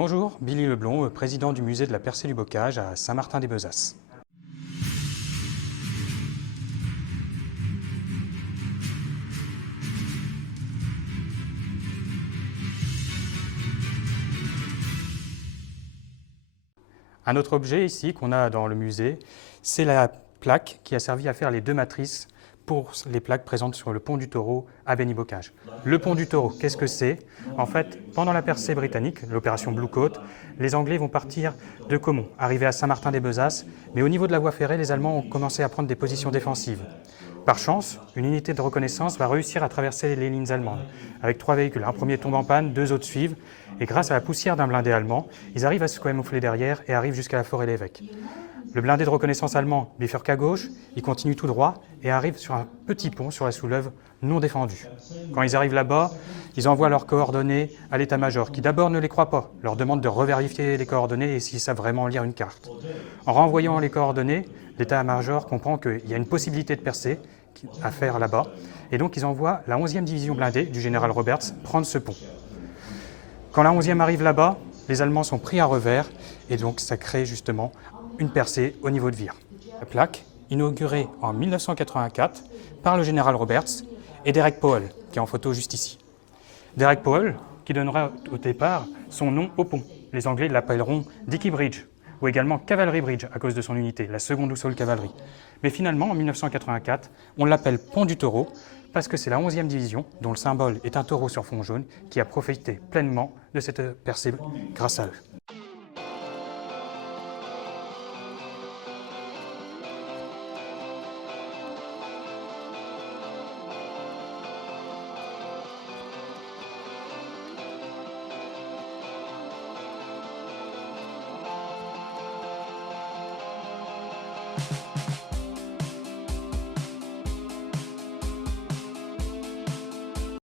Bonjour, Billy Leblond, président du musée de la Percée du Bocage à Saint-Martin-des-Bezasses. Un autre objet ici qu'on a dans le musée, c'est la plaque qui a servi à faire les deux matrices pour les plaques présentes sur le pont du Taureau à Béni-Bocage. Le pont du Taureau, qu'est-ce que c'est? En fait, pendant la percée britannique, l'opération Blue Coat, les Anglais vont partir de Caumont, arriver à Saint-Martin-des-Bezasses, mais au niveau de la voie ferrée, les Allemands ont commencé à prendre des positions défensives. Par chance, une unité de reconnaissance va réussir à traverser les lignes allemandes, avec 3 véhicules. Un premier tombe en panne, 2 autres suivent, et grâce à la poussière d'un blindé allemand, ils arrivent à se camoufler derrière et arrivent jusqu'à la Forêt-l'Évêque. Le blindé de reconnaissance allemand bifurque à gauche, il continue tout droit et arrive sur un petit pont sur la Souleuve non défendu. Quand ils arrivent là-bas, ils envoient leurs coordonnées à l'état-major, qui d'abord ne les croit pas, leur demande de revérifier les coordonnées et s'ils savent vraiment lire une carte. En renvoyant les coordonnées, l'état-major comprend qu'il y a une possibilité de percée à faire là-bas, et donc ils envoient la 11e division blindée du général Roberts prendre ce pont. Quand la 11e arrive là-bas, les Allemands sont pris à revers, et donc ça crée justement une percée au niveau de Vire. La plaque, inaugurée en 1984 par le général Roberts et Derek Powell, qui est en photo juste ici. Derek Powell, qui donnera au départ son nom au pont. Les Anglais l'appelleront Dickey Bridge, ou également Cavalry Bridge à cause de son unité, la 2e Household Cavalry. Mais finalement, en 1984, on l'appelle Pont du Taureau, parce que c'est la 11e division, dont le symbole est un taureau sur fond jaune, qui a profité pleinement de cette percée grâce à eux.